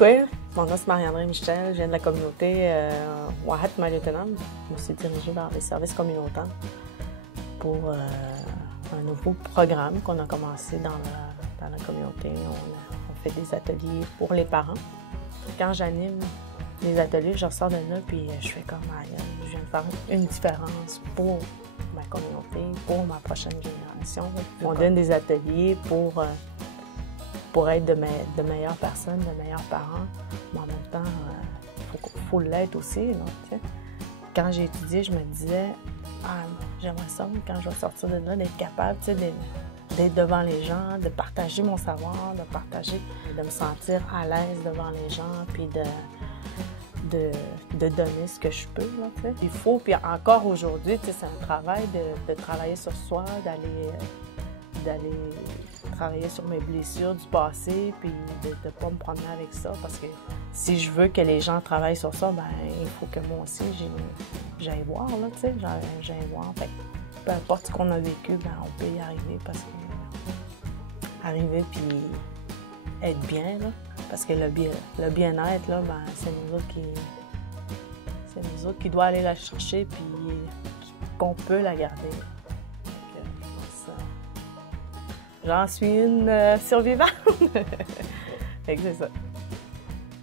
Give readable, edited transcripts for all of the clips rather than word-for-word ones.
Quoi? Mon nom c'est Marie-André Michel, je viens de la communauté Ouahat-Maliotenam. Je me suis dirigée vers les services communautaires pour un nouveau programme qu'on a commencé dans la communauté. On fait des ateliers pour les parents. Quand j'anime les ateliers, je ressors de là et je fais comme je viens de faire une différence pour ma communauté, pour ma prochaine génération. On donne des ateliers pour être de meilleures personnes, de meilleurs parents, mais en même temps, il faut l'être aussi. Donc, quand j'ai étudié, je me disais, j'aimerais ça, quand je vais sortir de là, d'être capable d'être devant les gens, de partager mon savoir, de me sentir à l'aise devant les gens, puis de donner ce que je peux. Là, il faut, puis encore aujourd'hui, c'est un travail de travailler sur soi, d'aller travailler sur mes blessures du passé, puis de ne pas me promener avec ça, parce que si je veux que les gens travaillent sur ça, ben il faut que moi aussi, j'aille voir, là, tu sais, j'aille voir. Fait, peu importe ce qu'on a vécu, ben on peut y arriver, parce que arriver puis être bien, là, parce que le bien-être, là, ben c'est nous autres qui doit aller la chercher, puis qu'on peut la garder. J'en suis une survivante. Fait que c'est ça.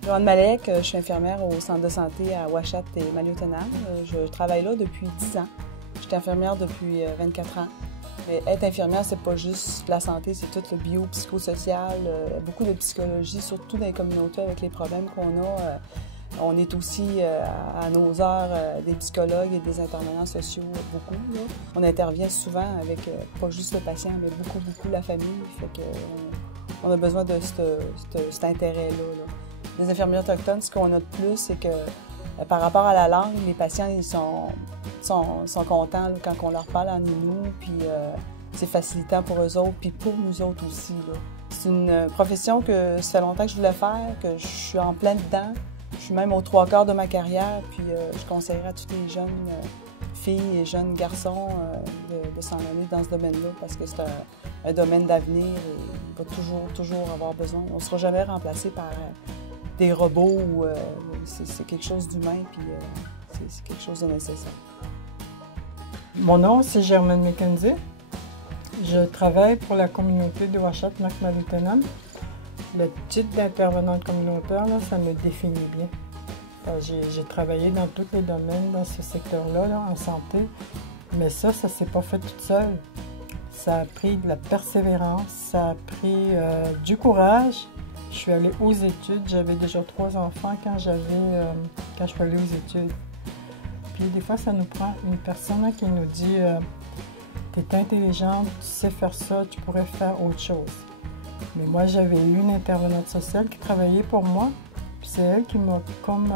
Joanne Malek, je suis infirmière au centre de santé à Ouachat et Maliotenam. Je travaille là depuis 10 ans. Je suis infirmière depuis 24 ans. Mais être infirmière, c'est pas juste la santé, c'est tout le bio-psychosocial, beaucoup de psychologie, surtout dans les communautés avec les problèmes qu'on a. On est aussi à nos heures des psychologues et des intervenants sociaux, beaucoup. Là. On intervient souvent avec pas juste le patient, mais beaucoup la famille. Fait qu'on a besoin de cet intérêt-là. Là. Les infirmiers autochtones, ce qu'on a de plus, c'est que par rapport à la langue, les patients ils sont contents là, quand on leur parle en Innu, puis c'est facilitant pour eux autres, puis pour nous autres aussi. C'est une profession que ça fait longtemps que je voulais faire, que je suis en plein dedans. Je suis même aux 3/4 de ma carrière, puis je conseillerais à toutes les jeunes filles et jeunes garçons de s'en aller dans ce domaine-là, parce que c'est un domaine d'avenir et il va toujours avoir besoin. On ne sera jamais remplacé par des robots, c'est quelque chose d'humain, puis c'est quelque chose de nécessaire. Mon nom, c'est Germaine McKenzie. Je travaille pour la communauté de Ouachat-Maliotenam. Le titre d'intervenante communautaire, là, ça me définit bien. J'ai travaillé dans tous les domaines dans ce secteur-là, là, en santé, mais ça ne s'est pas fait toute seule. Ça a pris de la persévérance, ça a pris du courage. Je suis allée aux études, j'avais déjà 3 enfants quand je suis allée aux études. Puis des fois, ça nous prend une personne là, qui nous dit « Tu es intelligente, tu sais faire ça, tu pourrais faire autre chose ». Mais moi, j'avais eu une intervenante sociale qui travaillait pour moi. Puis c'est elle qui m'a comme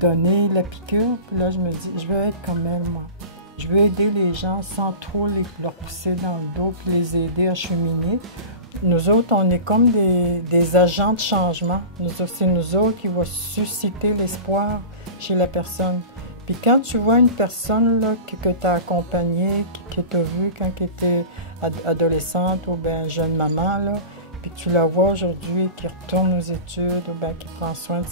donné la piqûre. Puis là, je me dis, je veux être comme elle, moi. Je veux aider les gens sans trop leur pousser dans le dos puis les aider à cheminer. Nous autres, on est comme des agents de changement. C'est nous autres qui vont susciter l'espoir chez la personne. Puis quand tu vois une personne là, que tu as accompagnée, que tu as vue quand elle était adolescente ou bien jeune maman, là, puis que tu la vois aujourd'hui qui retourne aux études ou bien qui prend soin de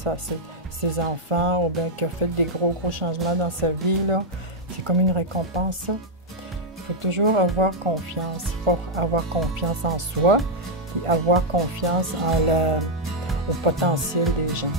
ses enfants ou bien qui a fait des gros changements dans sa vie, là, c'est comme une récompense, ça. Il faut toujours avoir confiance. Il faut avoir confiance en soi et avoir confiance au potentiel des gens.